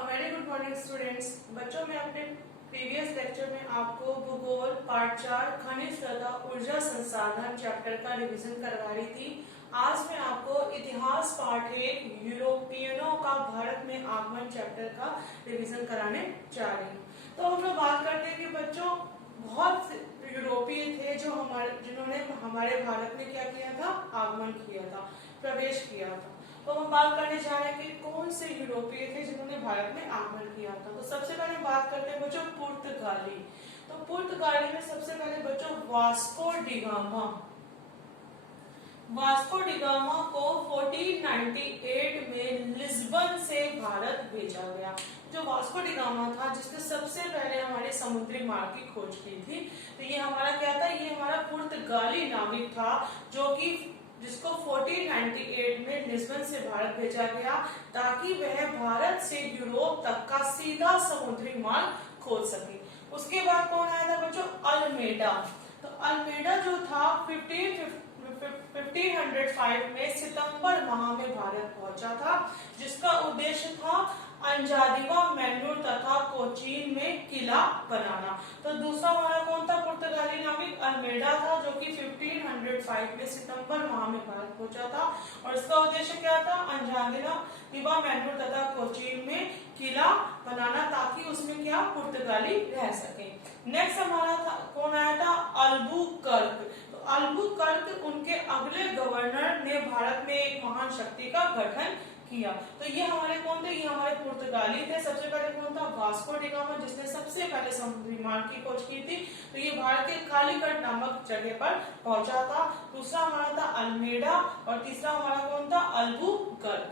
Very good morning students. बच्चों में अपने प्रीवियस लेक्चर में आपको भूगोल पार्ट 4 खनिज तथा ऊर्जा संसाधन चैप्टर का रिवीजन करवा रही थी। आज मैं आपको इतिहास पार्ट 1 यूरोपियनों का भारत में आगमन चैप्टर का रिवीजन कराने जा रही हूँ। तो हम लोग बात करते हैं कि बच्चों बहुत यूरोपीय थे जिन्होंने हमारे भारत में क्या किया था, आगमन किया था, प्रवेश किया था। तो हम बात करने जा रहे हैं कि कौन से यूरोपीय थे जिन्होंने भारत में आगमन किया था। तो सबसे पहले बात करते हैं बच्चों पुर्तगाली। तो पुर्तगाली में सबसे पहले बच्चों वास्को डिगामा को 1498 में लिस्बन से भारत भेजा गया। जो वास्को डिगामा था जिसने सबसे पहले हमारे समुद्री मार्ग की खोज की थी, तो ये हमारा क्या था, ये हमारा पुर्तगाली नाविक था जिसको 1498 में लिस्बन से भारत भेजा गया ताकि वह भारत से यूरोप तक का सीधा समुद्री मार्ग खोज सके। उसके बाद कौन आया था बच्चों, अल्मेडा। तो अल्मेडा जो था 1505 में सितंबर माह में भारत पहुंचा था, जिसका उद्देश्य था अंजादिवा, मैन्यूर तथा कोचीन में किला बनाना। तो दूसरा हमारा कौन था, पुर्तगाली नाविक अल्मेडा था, जो कि 1505 में सितंबर माह में भारत पहुंचा था और इसका उद्देश्य क्या था, अंजादिवा, मैन्यूर तथा कोचीन में किला बनाना ताकि उसमें क्या पुर्तगाली रह सके। नेक्स्ट हमारा कौन आया था, अल्बुकर्क। तो अल्बुकर्क उनके अगले गवर्नर ने भारत में एक महान शक्ति का गठन किया। तो ये हमारे कौन थे, ये हमारे पुर्तगाली थे। सबसे पहले कौन था, वास्को डिगामा, जिसने सबसे पहले समुद्री मार्ग की खोज की थी। तो ये भारत के कालीकट नामक जगह पर पहुंचा था। दूसरा हमारा था अल्मेडा और तीसरा हमारा कौन था, अल्बुकर्क।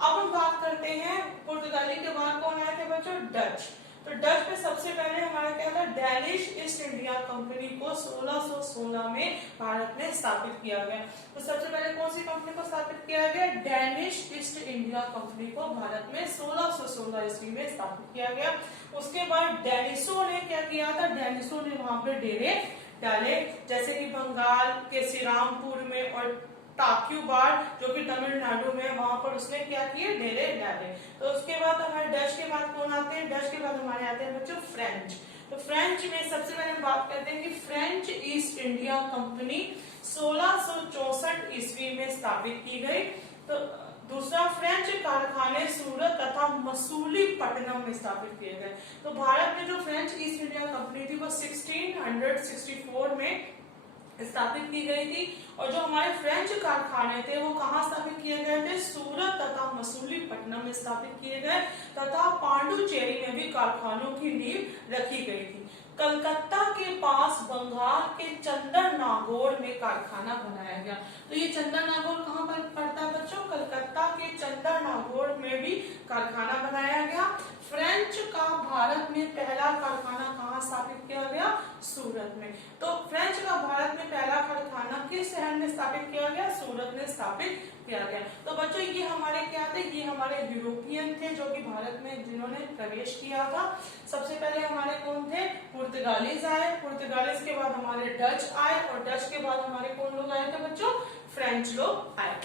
अब हम बात करते हैं पुर्तगाली के बाद कौन आए थे बच्चों, डच। तो डच में सबसे पहले हमारा क्या था, डेनिश ईस्ट इंडिया कंपनी को 1616 में भारत में स्थापित किया गया। तो सबसे पहले कौन सी कंपनी को स्थापित किया गया, डेनिश ईस्ट इंडिया कंपनी को भारत में 1616 ईस्वी में स्थापित किया गया। उसके बाद डेनिसों ने क्या किया था, डेनिसों ने वहां पे डेरे डाले, जैसे कि बंगाल के श्रीरामपुर में और टाक्यूबाड़ जो कि तमिलनाडु में, वहां पर उसने क्या किए, डेरे डाले। तो उसके बाद हमारे डच के बाद कौन आते हैं, डच के बाद हमारे आते हैं बच्चों फ्रेंच। तो फ्रेंच में सबसे पहले हम बात करते हैं कि फ्रेंच ईस्ट इंडिया कंपनी 1664 ईस्वी में स्थापित की गई। तो दूसरा, फ्रेंच कारखाने सूरत तथा मसूलीपट्टनम में स्थापित किए गए। तो भारत में जो फ्रेंच ईस्ट इंडिया कंपनी थी वो 1664 में स्थापित की गई थी और जो हमारे फ्रेंच कारखाने थे वो कहाँ स्थापित किए गए थे, सूरत तथा मसूलीपट्टनम में स्थापित किए गए तथा पांडुचेरी में भी कारखानों की नींव रखी गई थी। कलकत्ता के पास बंगाल के चंदरनागोड़ में कारखाना बनाया गया। तो ये चंदरनागोड़ कहाँ पर पड़ता है बच्चों, कलकत्ता के चंदरनागोड़ में भी कारखाना बनाया गया। फ्रेंच का भारत में पहला कारखाना कहाँ स्थापित किया गया, सूरत में। तो फ्रेंच का भारत में पहला कारखाना किस शहर में स्थापित किया गया, सूरत में स्थापित किया गया। तो बच्चों ये हमारे क्या थे, ये हमारे यूरोपियन थे जो कि भारत में जिन्होंने प्रवेश किया था। सबसे पहले हमारे कौन थे, पुर्तगालीज आए, पुर्तगालीज के बाद हमारे डच आए और डच के बाद हमारे कौन लोग आए थे बच्चों, फ्रेंच लोग आए।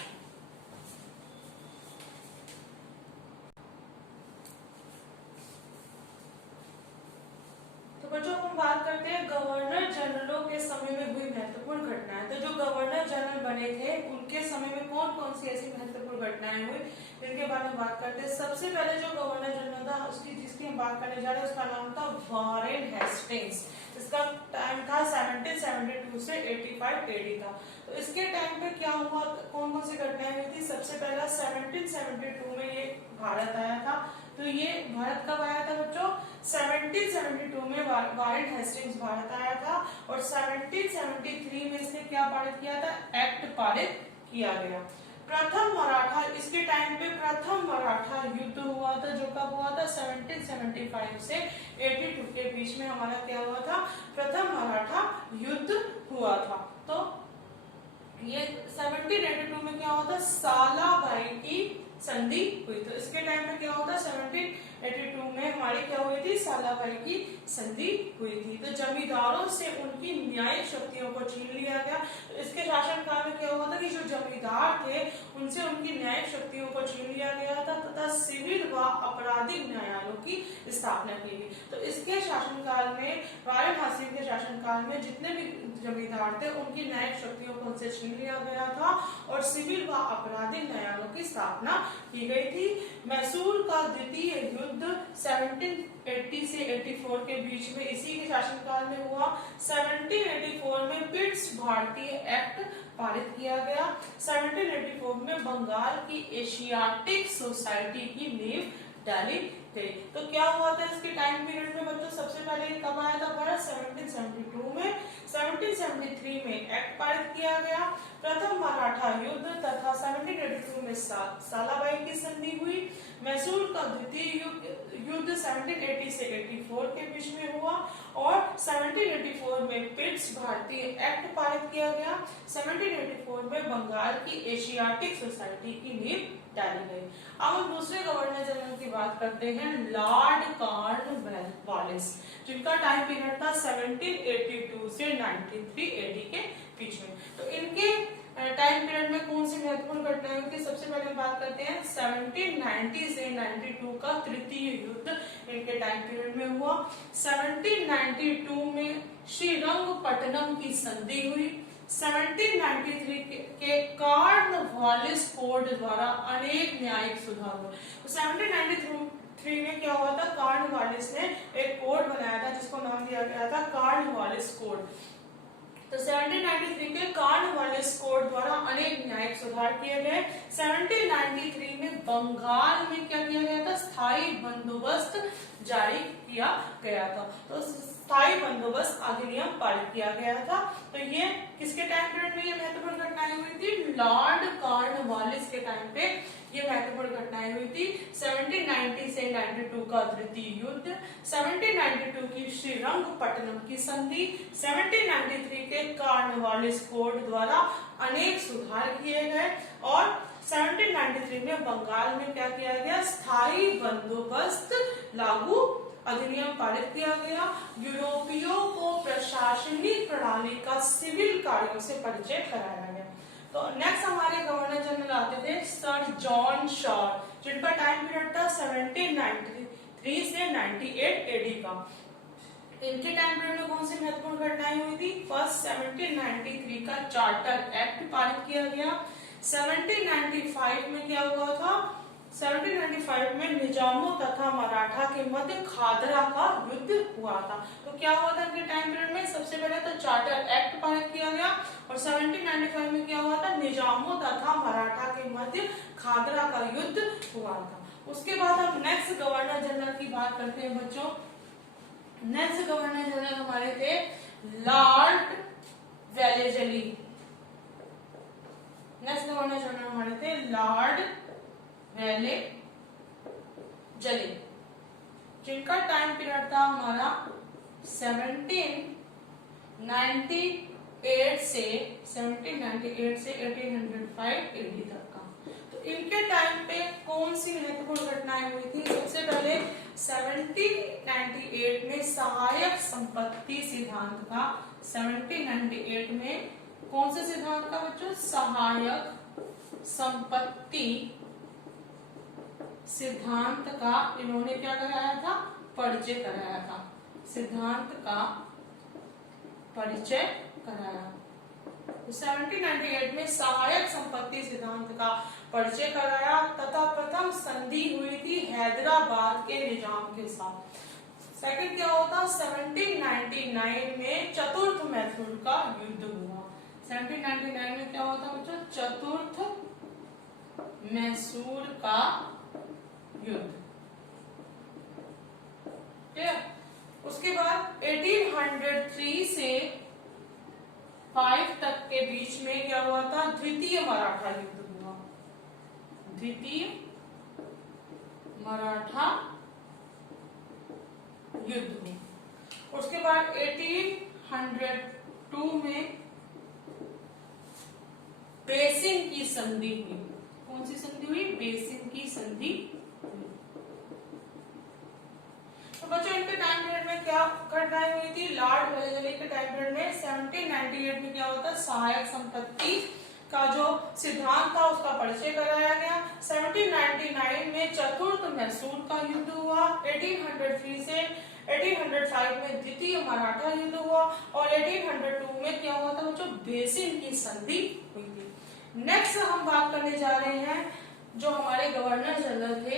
तो बच्चों हम बात करते हैं गवर्नर जनरलों के समय में हुई महत्वपूर्ण घटनाएं। तो जो गवर्नर जनरल बने थे उनके समय में कौन कौन सी ऐसी महत्वपूर्ण घटनाएं हुई, इनके बारे में बात करते हैं। सबसे पहले जो गवर्नर जनरल था जिसकी हम बात करने जा रहे हैं उसका नाम था वारेन हेस्टिंग्स। इसका टाइम था 1772 से 85 एडी था। तो इसके टाइम पे क्या हुआ, कौन कौन सी घटनाएं हुई थी। सबसे पहला 1772 में ये भारत आया था। तो ये भारत कब आया था बच्चों, 1772 में वारेन हेस्टिंग्स भारत आया था और 1773 में इसने क्या पारित किया था, एक्ट पारित किया गया। प्रथम मराठा, इसके टाइम पे प्रथम मराठा युद्ध हुआ था जो कब हुआ था, 1775 से 82 के बीच में हमारा क्या हुआ था, प्रथम मराठा युद्ध हुआ था। तो ये 1782 में क्या हुआ था, सालाबाई की संधि हुई। तो इसके टाइम में क्या हुआ था, 1782 में हमारी क्या हुई थी, सालाबाई की संधि हुई थी। तो जमींदारों से उनकी न्यायिक शक्तियों को छीन लिया गया। तो इसके शासनकाल में क्या हुआ था कि जो जमींदार थे उनसे उनकी न्यायिक शक्तियों को छीन लिया गया था तथा सिविल व आपराधिक न्यायालयों की स्थापना की गई। तो इसके शासनकाल में, वाराणसी के शासनकाल में जितने भी जमींदार थे उनकी न्यायिक शक्तियों को उनसे छीन लिया गया था और सिविल व आपराधिक न्यायालयों की स्थापना की गई थी। मैसूर का द्वितीय युद्ध 1780 से 84 के बीच में इसी के शासनकाल में हुआ। 1784 में पिट्स भारतीय एक्ट पारित किया गया। 1784 में बंगाल की एशियाटिक सोसाइटी की नींव डाली गई। तो क्या हुआ था इसके टाइम पीरियड में बच्चों? सबसे पहले कब आया था भारत? 1772 में। 1773 में एक्ट पारित किया गया। प्रथम मराठा युद्ध तथा 1782 में सालाबाई की संधि हुई। मैसूर का द्वितीय युद्ध 1780 से 84 के बीच में हुआ और 1784 में पिट्स भारतीय एक्ट पारित किया गया। 1784 में बंगाल की एशियाटिक सोसाइटी की नींव डाली गई। अब हम दूसरे गवर्नर जनरल की बात करते हैं, लॉर्ड कॉर्नवालिस, जिनका टाइम पीरियड था 1782 से 93 एडी के बीच में। तो इनके टाइम पीरियड में कौन सी महत्वपूर्ण घटनाएं हुई थी? सबसे पहले हम बात करते हैं 1790 से 92 का तृतीय युद्ध इनके टाइम पीरियड में हुआ। 1792 में श्रीरंगपट्टनम की संधि हुई। 1793 के कॉर्नवालिस कोड द्वारा अनेक न्यायिक सुधार हुए। तो 1793 में क्या हुआ था? कॉर्नवालिस ने एक कोड बनाया था जिसको नाम दिया गया था कॉर्नवालिस कोड। तो 1793 के कॉर्नवालिस कोड द्वारा अनेक न्यायिक सुधार किए गए। 1793 में बंगाल में क्या किया गया था? स्थायी बंदोबस्त जारी किया गया था। तो स्थायी बंदोबस्त अधिनियम पारित किया गया था। तो ये किसके टाइम पीरियड में ये महत्वपूर्ण घटनाएं हुई थी? लॉर्ड कॉर्नवालिस के टाइम पे ये महत्वपूर्ण घटनाएं हुई थी। 1790 से 92 का तृतीय युद्ध, 1792 की श्रीरंगपट्टनम की संधि, 1793 के कॉर्नवालिस कोड द्वारा अनेक सुधार किए गए और 1793 में बंगाल में क्या किया गया? स्थायी बंदोबस्त लागू अधिनियम पारित किया गया। यूरोपियों को प्रशासनिक प्रणाली का सिविल कार्यों से परिचय कराया गया। तो नेक्स्ट हमारे गवर्नर जनरल आते थे सर जॉन शॉर, जिनका टाइम पीरियड था 1793 से 98 एडी का। इनके टाइम पीरियड में कौन सी महत्वपूर्ण घटनाएं हुई थी? फर्स्ट 1793 का चार्टर एक्ट पारित किया गया। 1795 में क्या हुआ था? 1795 में निजामों तथा मराठा के मध्य खादरा का युद्ध हुआ था। तो क्या हुआ था इनके टाइम पीरियड में? सबसे पहले तो चार्टर एक्ट पारित किया गया और 1795 में क्या हुआ था? निजामों तथा मराठा के मध्य खादरा का युद्ध हुआ था। उसके बाद हम नेक्स्ट गवर्नर जनरल की बात करते हैं बच्चों। नेक्स्ट गवर्नर जनरल हमारे थे Lord Wellesley. Next governor general हमारे थे लॉर्ड वेलेजली, जिनका टाइम पीरियड था हमारा 1798 से 1805 एडी तक का। तो इनके टाइम पे कौन सी महत्वपूर्ण घटनाएं हुई थी? सबसे पहले 1798 में सहायक संपत्ति सिद्धांत का, 1798 में कौन से सिद्धांत का बच्चों? सहायक संपत्ति सिद्धांत का इन्होंने क्या कराया था? परिचय कराया था। सिद्धांत का परिचय कराया। 1798 में सहायक संपत्ति सिद्धांत का परिचय कराया तथा प्रथम संधि हुई थी हैदराबाद के निजाम के साथ। सेकंड क्या होता? 1799 में चतुर्थ मैसूर का युद्ध हुआ। 1799 में क्या होता बच्चों? चतुर्थ मैसूर का युद्ध। उसके बाद 1803 से 5 तक के बीच में क्या हुआ था? द्वितीय मराठा युद्ध हुआ। द्वितीय मराठा युद्ध हुआ। उसके बाद 1802 में बेसिन की संधि हुई। कौन सी संधि हुई? बेसिन की संधि। तो बच्चों इनके टाइम पीरियड में क्या घटनाएं हुई थी? लॉर्ड वेलेजली टाइम पीरियड में 1798 में क्या होता है, सहायक संपत्ति का जो सिद्धांत था उसका परिचय कराया गया। 1799 में चतुर्थ मैसूर का युद्ध हुआ। 1803 से 1805 में द्वितीय मराठा युद्ध हुआ और 1802 में क्या हुआ था बच्चों, बेसिन की संधि हुई थी। नेक्स्ट हम बात करने जा रहे हैं जो हमारे गवर्नर जनरल थे,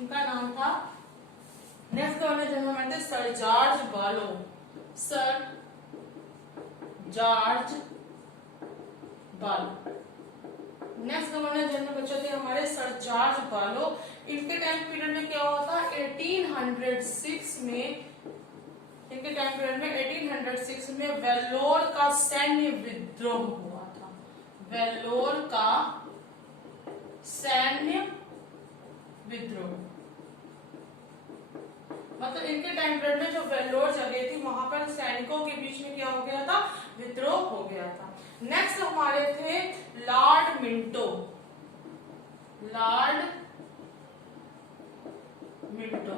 उनका नाम था, नेक्स्ट गवर्नर जनरल थे सर जॉर्ज बालो। सर जॉर्ज बालो नेक्स्ट गवर्नर जनरल बच्चे थे हमारे सर जॉर्ज बालो। इनके टाइम पीरियड में क्या हुआ था, 1806 में, इनके टाइम पीरियड में 1806 में वेल्लोर का सैन्य विद्रोह हुआ था। वेल्लोर का सैन्य विद्रोह, मतलब इनके टाइम पीरियड में जो वेल्लोर जगह थी वहां पर सैनिकों के बीच में क्या हो गया था, विद्रोह हो गया था। नेक्स्ट हमारे थे Lord Minto. Lord Minto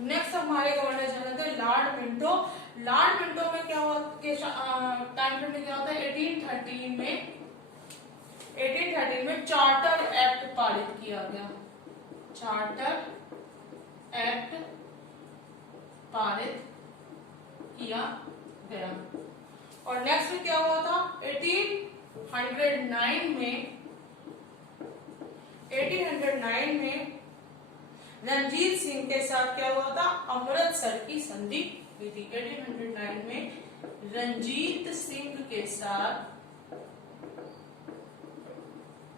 next हमारे गवर्नर जनरल थे लॉर्ड मिंटो। लॉर्ड मिंटो में क्या हुआ के टाइम पीरियड में क्या होता है, 1813 में चार्टर एक्ट पारित किया गया। चार्टर एक्ट पारित किया गया। और नेक्स्ट में क्या हुआ था, 1809 में रणजीत सिंह के साथ क्या हुआ था, अमृतसर की संधि हुई थी। 1809 में रणजीत सिंह के साथ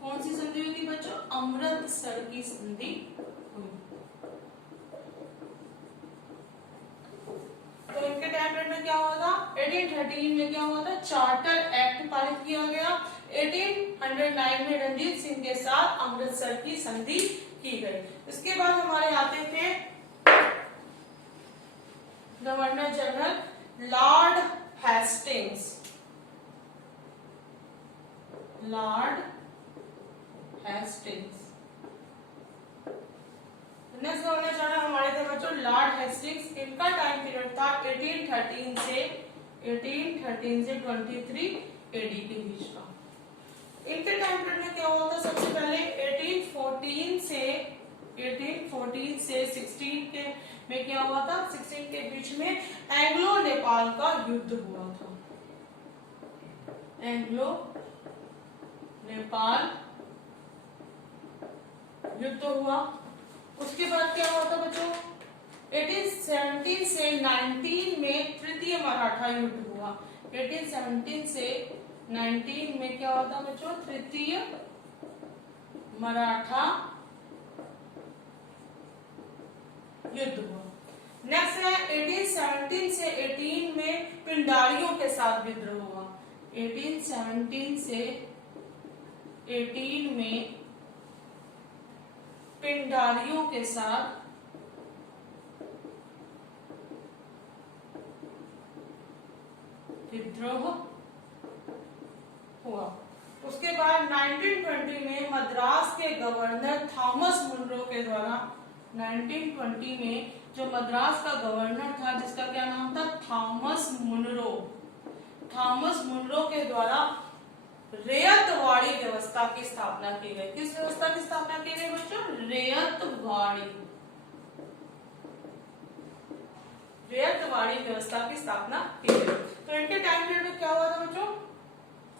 कौन सी संधि हुई थी बच्चों, अमृतसर की संधि हुई। तो इनके टाइम पीरियड में क्या हुआ था, 1813 में क्या हुआ था, चार्टर एक्ट पारित किया गया। 1809 में रणजीत सिंह के साथ अमृतसर की संधि की गई। इसके बाद हमारे आते थे governor general Lord Hastings. Lord Hastings next governor general हमारे थे बच्चों लॉर्ड हेस्टिंग्स। इनका टाइम पीरियड था 1813 से 23 एडी के बीच का। इनके टाइम पीरियड में क्या हुआ था, सबसे पहले 1814 से 16 के में क्या हुआ था, 16 के बीच में एंग्लो नेपाल का युद्ध हुआ था। एंग्लो नेपाल युद्ध हुआ। उसके बाद क्या हुआ था बच्चों, 1817 से 19 में तृतीय मराठा युद्ध हुआ। 1817 से 19 में क्या हुआ था बच्चों, तृतीय मराठा युद्ध हुआ। नेक्स्ट है 1817 से 18 में पिंडारियों के साथ विद्रोह हुआ। 1817 से 18 में पिंडारियों के साथ विद्रोह हुआ। उसके बाद 1920 में मद्रास के गवर्नर थॉमस मुनरो के द्वारा, 1920 में जो मद्रास का गवर्नर था जिसका क्या नाम था, थॉमस मुनरो। थॉमस मुनरो के द्वारा रैयतवाड़ी व्यवस्था की स्थापना की गई। किस व्यवस्था की स्थापना की गई बच्चों, रैयतवाड़ी व्यवस्था की स्थापना की गई। तो इनके टाइम पीरियड में क्या हुआ था बच्चों,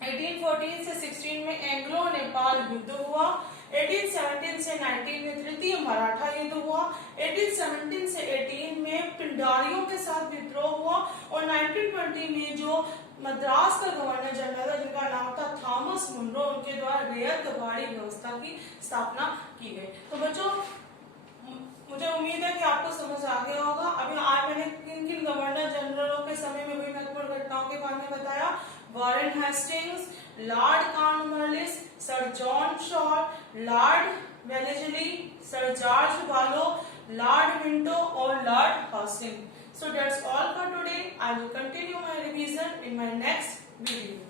1814 से 16 में एंग्लो नेपाल युद्ध हुआ। 1817 से 19 में तृतीय मराठा युद्ध हुआ। 1817 से 18 में पिंडारियों के साथ विद्रोह हुआ। और 1920 में जो मद्रास का गवर्नर जनरल जिनका नाम था थॉमस मुनरो, उनके द्वारा रैयतवाड़ी व्यवस्था की स्थापना की गई। तो बच्चों मुझे उम्मीद है कि आपको समझ आ गया होगा। अभी आज मैंने किन किन गवर्नर जनरलों के समय में हुई महत्वपूर्ण घटनाओं के बारे में बताया। Warren Hastings, Lord Cornwallis, sir John Shaw, Lord Wellesley, sir George बालो, लॉर्ड मिंटो और Lord Hastings. So that's all for today. I will continue my revision in my next video.